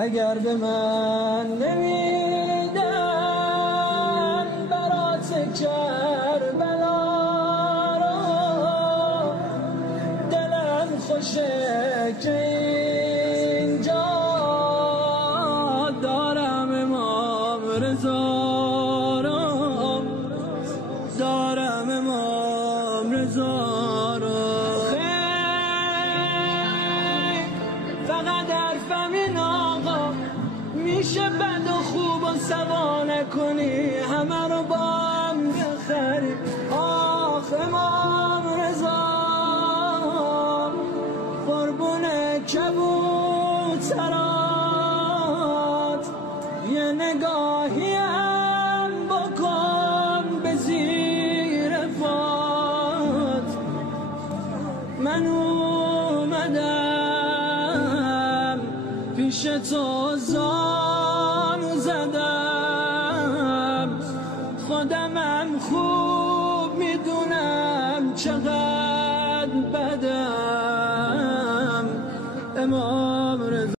اگر به من نمیدن برات کربلا را، دلم خوشه که اینجا دارم امام رضا را، دارم امام رضا را. فقط حرفم این آقا میشه بد و خوب و سوا نکنی، همه رو با هم بخری. آخ امام رضا قربون کبوترات، یه نگاهی هم بکن به زیر پات. من اومدم پیش تو زانو زدم، خودمم خوب میدونم چقدر بدم. امام رضا